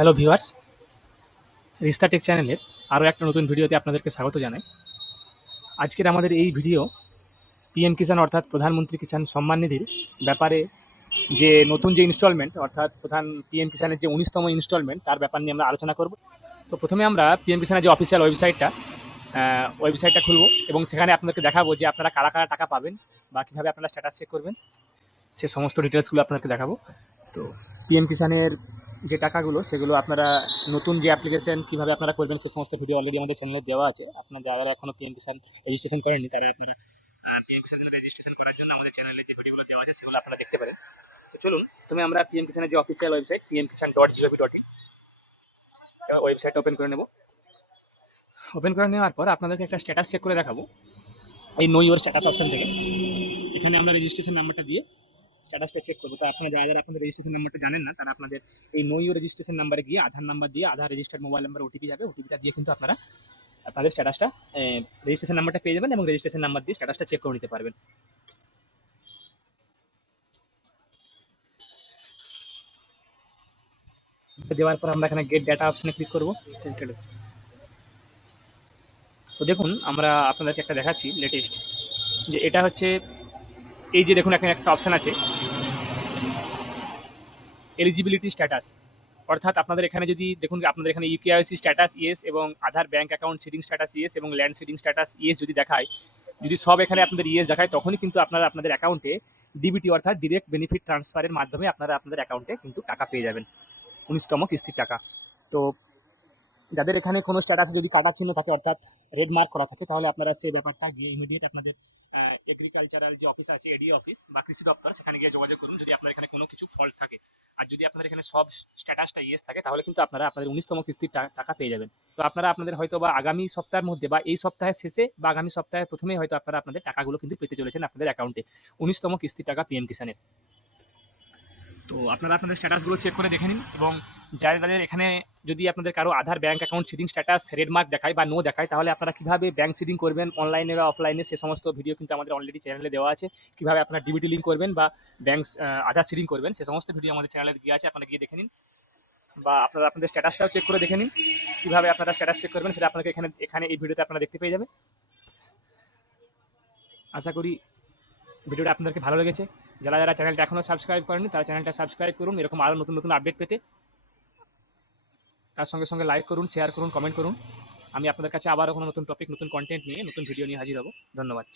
Hello viewers, রিস্তা take চ্যানেলের আরও একটা নতুন ভিডিওতে আপনাদেরকে স্বাগত জানাই। আজকের আমাদের এই ভিডিও পিএম কিষাণ অর্থাৎ প্রধানমন্ত্রী কিষাণ সম্মান নিধির ব্যাপারে যে নতুন যে ইনস্টলমেন্ট অর্থাৎ পিএম কিষাণের যে 19তম ইনস্টলমেন্ট তার ব্যাপার নিয়ে আমরা আলোচনা করব। তো প্রথমে আমরা পিএম কিষাণের যে অফিসিয়াল ওয়েবসাইটটা খুলব এবং সেখানে আপনাদেরকে দেখাবো যে আপনারা কারা কারা টাকা পাবেন বা কীভাবে আপনারা স্ট্যাটাস চেক করবেন, সে সমস্ত ডিটেলসগুলো আপনাদেরকে দেখাবো। তো পিএম কিষাণের যে টাকাগুলো সেগুলো আপনারা নতুন যে অ্যাপ্লিকেশন কীভাবে আপনারা করবেন সে সমস্ত ভিডিও অলরেডি আমাদের চ্যানেলে দেওয়া আছে। আপনারা যারা এখনও পিএম কিষাণ রেজিস্ট্রেশন করেননি তারা আপনারা পিএম কিষাণ রেজিস্ট্রেশন করার জন্য আমাদের চ্যানেলে যে ভিডিওগুলো দেওয়া আছে সেগুলো আপনারা দেখতে পারেন। তো চলুন তুমি আমরা পিএম কিষাণের যে official website pmkisan.gov.in website open করে নেব। ওপেন করে নেওয়ার পর আপনাদেরকে একটা স্ট্যাটাস চেক করে দেখাবো। এই নো ইউর স্ট্যাটাস অপশন থেকে এখানে আমরা রেজিস্ট্রেশন নাম্বারটা দিয়ে স্ট্যাটাসটা চেক করবো। তো আপনারা যারা আপনাদের রেজিস্ট্রেশন নাম্বারটা জানেন না তারা আপনাদের এই নো ইউর রেজিস্ট্রেশন নাম্বারে গিয়ে আধার নাম্বার দিয়ে আধার রেজিস্টার্ড মোবাইল নাম্বার ওটিপি যাবে, ওটিপিটা দিয়ে কিন্তু আপনারা আপনাদের স্ট্যাটাসটা রেজিস্ট্রেশন নাম্বারটা পেয়ে যাবেন এবং রেজিস্ট্রেশন নাম্বার দিয়ে স্ট্যাটাসটা চেক করে নিতে পারবেন। দেওয়ার পর আমরা এখানে গেট ডাটা অপশনে ক্লিক করবো। তো দেখুন আমরা আপনাদেরকে একটা দেখাচ্ছি লেটেস্ট, যে এটা হচ্ছে এই যে দেখুন এখানে একটা অপশান আছে এলিজিবিলিটি স্ট্যাটাস, অর্থাৎ আপনাদের এখানে যদি দেখুন আপনাদের এখানে ইউকেআইসি স্ট্যাটাস ইয়েস এবং Aadhaar bank account seeding status yes এবং ল্যান্ড সিডিং স্ট্যাটাস ইয়েস যদি দেখায়, যদি সব এখানে আপনাদের ইয়েস দেখায় তখনই কিন্তু আপনারা আপনাদের অ্যাকাউন্টে ডিবিটি অর্থাৎ ডিরেক্ট বেনিফিট ট্রান্সফারের মাধ্যমে আপনারা আপনাদের অ্যাকাউন্টে কিন্তু টাকা পেয়ে যাবেন, 19তম কিস্তির টাকা। তো যাদের এখানে কোনো স্ট্যাটাসে যদি কাটা চিহ্ন থাকে অর্থাৎ রেড মার্ক করা থাকে তাহলে আপনারা সেই ব্যাপারটা গিয়ে ইমিডিয়েট আপনাদের এগ্রিকালচারাল যে অফিস আছে এডি অফিস বা কৃষি দপ্তর সেখানে গিয়ে যোগাযোগ করুন যদি আপনার এখানে কোনো কিছু ফল্ট থাকে। আর যদি আপনাদের এখানে সব স্ট্যাটাসটা ইয়েস থাকে তাহলে কিন্তু আপনারা আপনাদের 19তম কিস্তির টাকা পেয়ে যাবেন। তো আপনারা আপনাদের হয়তো বা আগামী সপ্তাহের মধ্যে বা এই সপ্তাহের শেষে বা আগামী সপ্তাহের প্রথমেই হয়তো আপনারা আপনাদের টাকাগুলো কিন্তু পেতে চলেছেন আপনাদের অ্যাকাউন্টে, 19তম কিস্তির টাকা পিএম কিষাণের। তো আপনারা আপনাদের স্ট্যাটাসগুলো চেক করে দেখে নিন এবং যাদের এখানে যদি আপনাদের কারো Aadhaar bank account seeding status red mark দেখায় বা নো দেখায় তাহলে আপনারা কীভাবে ব্যাঙ্ক সিডিং করবেন অনলাইনে বা অফলাইনে সে সমস্ত ভিডিও কিন্তু আমাদের অলরেডি চ্যানেলে দেওয়া আছে। কীভাবে আপনারা ডিবিটি লিঙ্ক করবেন বা ব্যাঙ্ক আধার সিডিং করবেন সে সমস্ত ভিডিও আমাদের চ্যানেলে গিয়ে আছে, আপনারা গিয়ে দেখে নিন বা আপনারা আপনাদের স্ট্যাটাসটাও চেক করে দেখে নিন। কীভাবে আপনারা স্ট্যাটাস চেক করবেন সেটা আপনাকে এখানে এই ভিডিওতে আপনারা দেখতে পেয়ে যাবেন। আশা করি ভিডিওটা আপনাদেরকে ভালো লেগেছে। যারা যারা চ্যানেলটা এখনও সাবস্ক্রাইব করেনি তারা চ্যানেলটা সাবস্ক্রাইব করুন এরকম আরও নতুন নতুন আপডেট পেতে। তার সঙ্গে সঙ্গে লাইক করুন, শেয়ার করুন, কমেন্ট করুন। আমি আপনাদের কাছে আবারও কোনো নতুন টপিক নতুন কন্টেন্ট নিয়ে নতুন ভিডিও নিয়ে হাজির হব। ধন্যবাদ।